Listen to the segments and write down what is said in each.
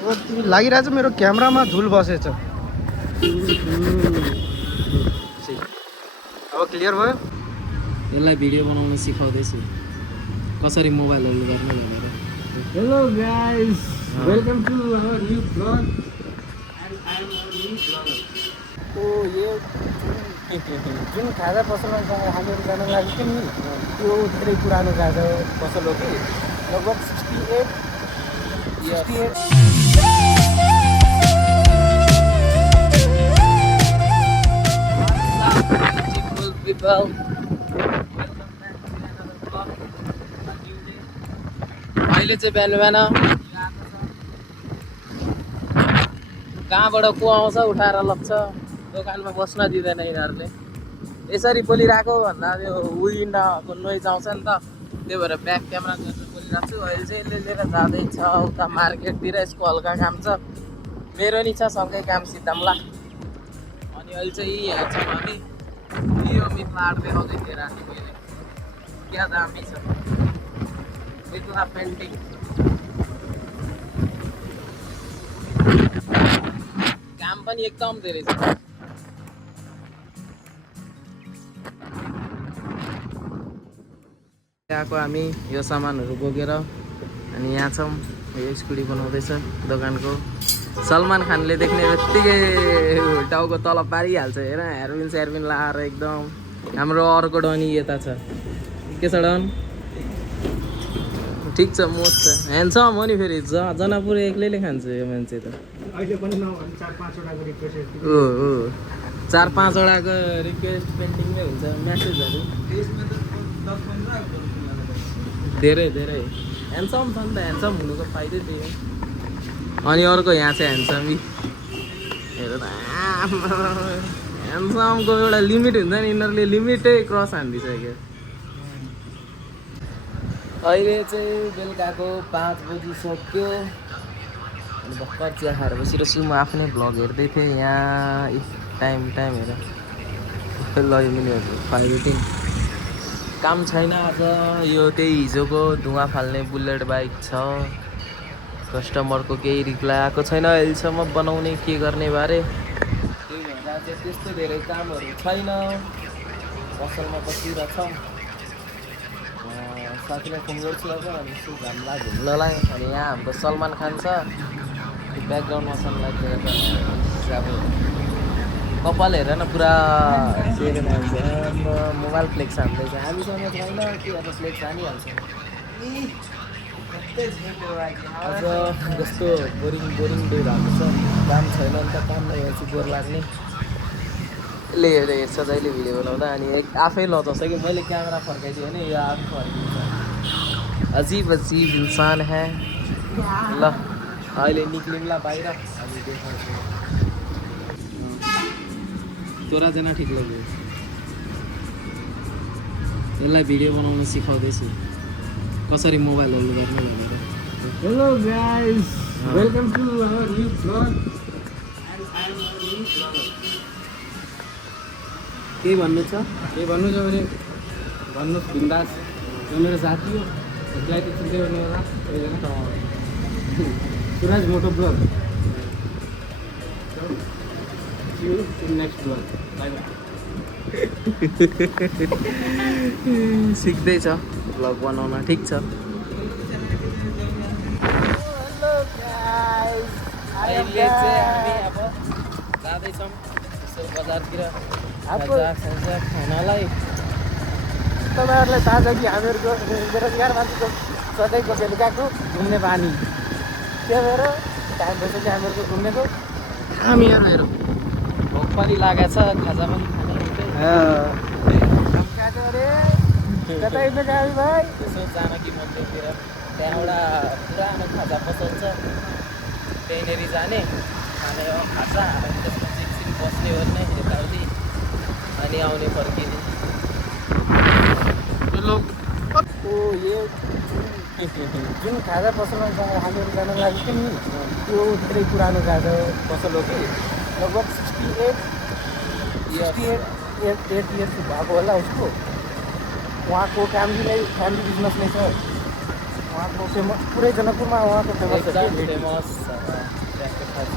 लागिरहेछ मेरो क्यामेरामा धुल बसेछ। अब क्लियर भयो। यसलाई भिडियो बनाउन सिकाउँदैछु कसरी मोबाइलहरू गर्ने भनेर। Hello guys, welcome to our new blog and I am our new blogger. ओ यो जुन खाजा पसलसँग हामीहरू जान लागेको थियो नि, त्यो धेरै पुरानो खाजा पसल हो कि, लगभग 68 people. अहिले चाहिँ बिहान बिहान कहाँबाट को आउँछ उठाएर लग्छ, दोकानमा बस्न दिँदैन यिनीहरूले। यसरी बोलिरहेको भन्दा त्यो विन्डोको नोइज आउँछ नि त, त्यही भएर ब्याक क्यामेरा गरेर बोलिरहेको छु। अहिले चाहिँ यसले लिएर जाँदैछ उता मार्केटतिर, यसको हल्का काम छ, मेरो नि छ सँगै काम सिद्धामला। अनि अहिले चाहिँ यहाँ छौँ हामी, यो मिथला आर्ट देखाउँदै थिएँ राति मैले, क्या दामी छ मिथला पेन्टिङ। काम पनि एकदम धेरै छ। आएको हामी यो सामानहरू बोकेर, अनि यहाँ छौँ। यो स्कुटी बनाउँदैछ दोकानको। सलमान खानले देख्ने बित्तिकै टाउको तल पारिहाल्छ। हेर हेरबिन सेरबिन लाएर एकदम। हाम्रो अर्को डनी यता छ, के छ डन? ठिक छ, मोज छ, ह्यान्डसम हो नि। फेरि जनापुर एक्लैले खान्छ यो मान्छे त। अहिले पनि नभने 4-5वटाको रिक्वेस्ट। ओ 4-5वटाको रिक्वेस्ट पेन्टिङमै हुन्छ म्यासेजहरू। धेरै धेरै ह्यान्डसम छ नि त, ह्यान्डसम हुनुको फाइदै त्यही हो। अनि अर्को यहाँ चाहिँ ह्यान्डसमी हेर त, ह्यान्डसमको एउटा लिमिट हुन्छ नि, यिनीहरूले लिमिटै क्रस हानिदिइसक्यो। अहिले चाहिँ बेलुकाको 5 बजिसक्यो। अनि भर्खर चिया खाएर बसिरहेछु। म आफ्नै भ्लग हेर्दै थिएँ यहाँ। टाइम हेर ल, यो मिनिहरू 5:18। काम छैन आज, यो त्यही हिजोको धुवा फाल्ने बुलेट बाइक छ। कस्टमरको केही रिप्लाई आएको छैन अहिलेसम्म, बनाउने के गर्ने बारे। त्यही भएर चाहिँ त्यस्तो धेरै कामहरू छैन, पसलमा बसिरहेछौँ। साथीलाई फोन गर्छु अब, अनि यसो घामला घुम्नलाई। अनि यहाँ हाम्रो सलमान खान छ, ब्याकग्राउन्डमा सनलाइट दिएर अब कपाल हेर न पुरा सेरेन आउँछ। मोबाइल फ्लेक्स हान्दैछ, हामीसँग छैन कि अब फ्लेक्स हानिहाल्छ। आज जस्तो बोरिङ डे भएको छ, काम छैन नि त, काम नभएपछि बोर लाग्ने। यसले हेर्छ जहिले भिडियो बनाउँदा, अनि आफै लजाउँछ कि मैले क्यामेरा फर्काइदियो भने यो आफै फर्किन्छ। अजीब इन्सान है। ल अहिले निक्लिउँला बाहिर, हामी देखाउँछौँ। तोरा जना ठिक लाग्यो। यसलाई भिडियो बनाउन सिकाउँदैछु कसरी मोबाइलहरू गर्ने भनेर। Hello guys, welcome to our new blog and I am our new blogger. के भन्नु छ? के भन्नु छ भने भन्नुहोस् बिन्दास। यो मेरो साथी हो, यसलाई त चिन्दै हुने होला सबैजना। सुराज मोटो blog. See you in next vlog. Bye bye. सिक्दैछ भ्लग बनाउन, ठिक छ। अहिले चाहिँ हामी अब जाँदैछौँ यसो बजारतिर खानालाई। तपाईँहरूलाई थाहा छ कि हामीहरूको बेरोजगार मान्छेको सधैँको बेलुकाको घुम्ने बानी। त्यही भएर टाइम भइसक्यो हामीहरूको घुम्नेको। हामीहरू हेरौँ, भोक पनि लागेको छ, खाजा पनि खानु खाएको अरे कता हिँड्नु गाडी भाइ? यसो जानकी मन्दिरतिर, त्यहाँ एउटा पुरानो खाजा पसल छ, त्यहीँनिर जाने, खाने हो खाजा। अनि त्यसपछि एकछिन बस्ने ओर्ने यताउति, अनि आउने फर्किने। यो जुन खाजा पसलसँग हामीहरू जान लागेको थियो नि, त्यो धेरै पुरानो खाजा पसल हो कि, लगभग 68 इयर्स भएको होला उसको। उहाँको फ्यामिली बिजनेस नै छ। उहाँको फेमस पुरै जनकपुरमा उहाँको फेमस छ एकदम कि लिट्टी। फेमस ट्याक्कै थाहा छ।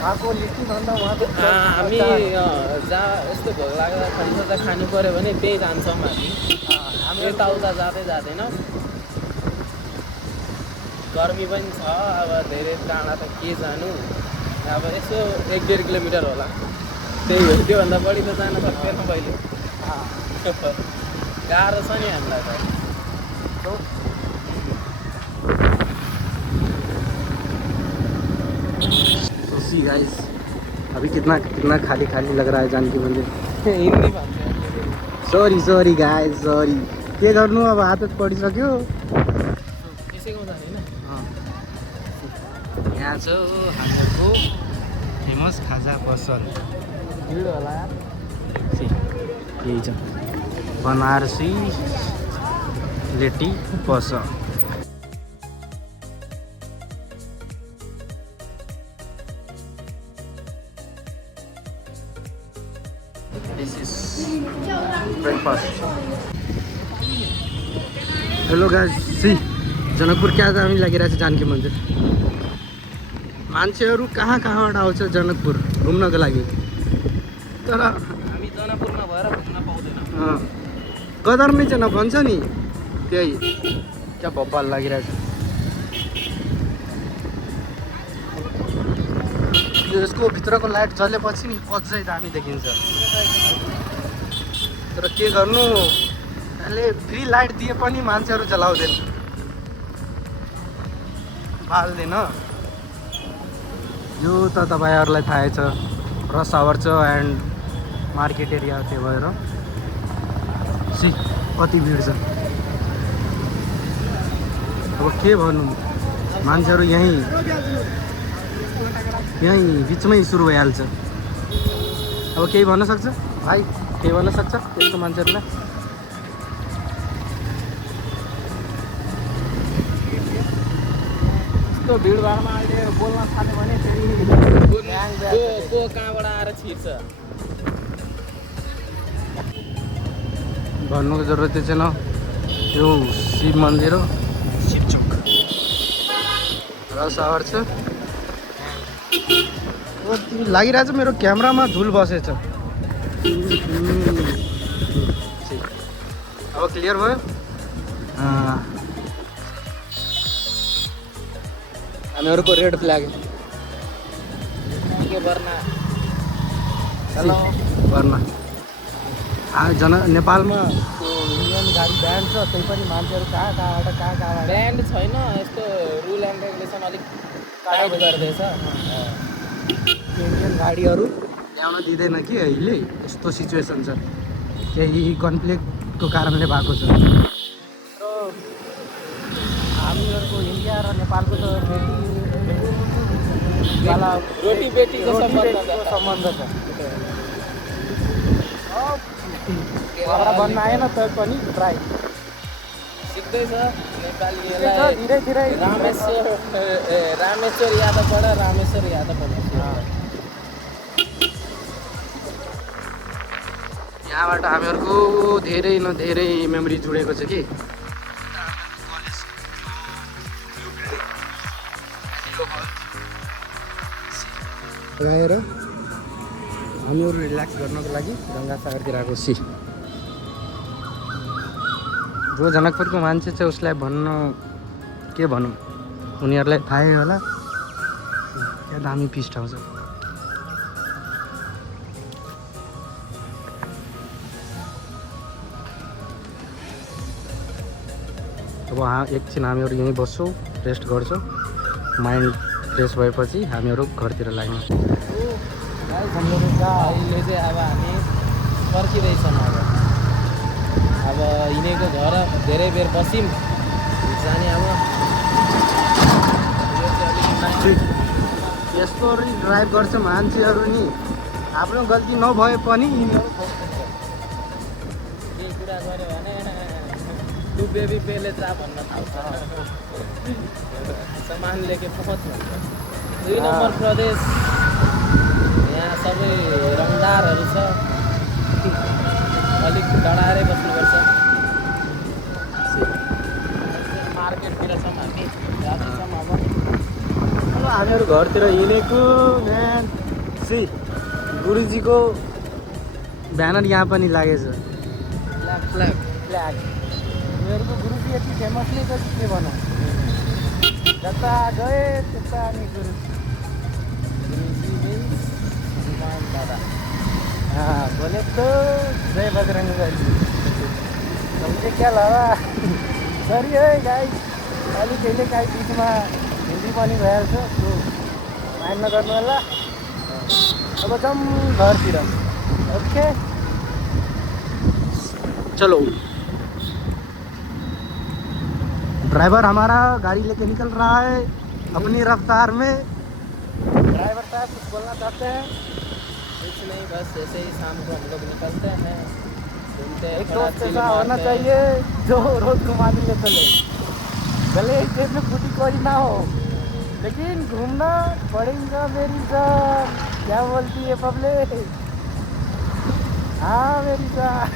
उहाँको लिट्टीभन्दा उहाँको हामी जहाँ यस्तो भोग लाग्दा खाजा खानु पऱ्यो भने त्यही जान्छौँ हामी। यताउता जाँदै जाँदैन। गर्मी पनि छ अब धेरै टाढा त के जानु, अब यसो 1-1.5 किलोमिटर होला, त्यही हो। त्योभन्दा बढी त जान सक्दैन पहिले। गाह्रो छ नि हामीलाई त। तो सी गाइस अभी कितना कितना खाली खाली लग रहा है जानकी मंदिर। हिन्दी भन्छ सॉरी गाइस सॉरी, के गर्नु अब आदत पढिसक्यो। यसैको जाने होइन। यहाँ छ हाटको फेमस खाजा पसल। भिड होला। यही छ बनारसी लिट्टी पसल। This is breakfast. Hello guys, see Janakpur क्या दामी लागिरहेछ जानकी मन्दिर। मान्छेहरू कहाँ कहाँबाट आउँछ जनकपुर घुम्नको लागि, तर हामी जनकपुरमा भएर घुम्न पाउँदैनौँ। कदर नै छैन भन्छ नि, त्यही क्या भब्बाल लागिरहेछ। यसको भित्रको लाइट जलेपछि नि अझै दामी देखिन्छ, तर के गर्नु, अहिले फ्री लाइट दिए पनि मान्छेहरू जलाउँदैन, बाल्दैन। यो त तपाईँहरूलाई थाहै छ, रस आवर छ एन्ड मार्केट एरिया, त्यो भएर सी कति भिड छ। अब के भन्नु, मान्छेहरू यहीँ बिचमै सुरु भइहाल्छ। अब केही भन्न सक्छ भाइ, केही भन्न सक्छ त्यस्तो मान्छेहरूलाई? यस्तो भिडभाडमा अहिले बोल्न थाल्यो भने फेरि को कहाँबाट आएर छिर्छ। भन्नुको जरुरत छैन, यो शिव मन्दिर हो, शिव चोक रस आवर छ। लागिरहेछ मेरो क्यामेरामा धुल बसेछ। अब क्लियर भयो। हामीहरूको रेड फ्ल्याग हेलो भर्ना नेपालमा इन्डियन गाडी ब्यान्ड छ, त्यही पनि मान्छेहरू कहाँबाट ब्यान्ड छैन, यस्तो रुल एन्ड रेगुलेसन अलिक टाइट गर्दैछ। इन्डियन गाडीहरू ल्याउन दिँदैन कि अहिले, यस्तो सिचुएसन छ, केही कन्फ्लिक्टको कारणले भएको छ। र हामीहरूको इन्डिया र नेपालको त रोटी बेटीको सम्बन्ध छ। हमरा भन्न आएन त पनि ट्राई सिक्दैछ नेपालीलाई। धीरे धीरे रामेश्वर यादवबाट रामेश्वर यादव भन्नु। यहाँबाट हामीहरूको धेरै न धेरै मेमोरी जोडेको छ कि। लगाएर हामीहरू रिल्याक्स गर्नको लागि गङ्गासागरतिर आएको सी। जो जनकपुरको मान्छे छ उसलाई भन्न के भनौँ, उनीहरूलाई थाहै होला क्या दामी पिस ठाउँ छ। अब एकछिन हामीहरू यहीँ बस्छौँ, रेस्ट गर्छौँ, माइन्ड फ्रेस भएपछि हामीहरू घरतिर लाग्ने। अहिले चाहिँ अब हामी पर्खिँदैछौँ। अब हिँडेको घर धेरै बेर बस्यौँ, जाने अब यस्तोहरू नि ड्राइभ गर्छ मान्छेहरू नि, आफ्नो गल्ती नभए पनि यिनीहरू केही कुरा गऱ्यो भने तु बेबी पेले जा भन्न थाल्छ। सामान लिएके पहुँच भन्छ। 2 नम्बर प्रदेश, यहाँ सबै रङदारहरू छ, अलिक डढाएरै बस्नुपर्छ। मार्केट अब हामीहरू घरतिर हिँडेको सी गुरुजीको ब्यानर यहाँ पनि लागेछ फ्ल्याग फ्ल्याग। उनीहरूको गुरुजी यति फेमस नै छ कि के भनौँ, जता गए त्यता नि गुरुजी दादा हाँ बोले तो जय बजरंग बली। समझे क्या लगा सरी है गाइस, अलिक कहिले काहीँ बिचमा हिन्दी पनि भइहाल्छ, त्यो माइन्ड नगर्नु होला। अब जाऊँ घरतिर। ओके चलो। ड्राइवर हमारा गाड़ी लेके निकल रहा है अपनी रफ्तार में। ड्राइवर साहब कुछ बोलना चाहते हैं? कुछ नहीं, बस ऐसे ही शाम को हम लोग निकलते हैं, घूमते हैं, एक थोड़ा दोस्त चिल ऐसा होना मारते हैं। चाहिए जो रोज घुमाने ले चले, भले एक जेब में फूटी कोई ना हो, लेकिन घूमना पड़ेगा मेरी जान। क्या बोलती है पब्लिक? हाँ मेरी जान।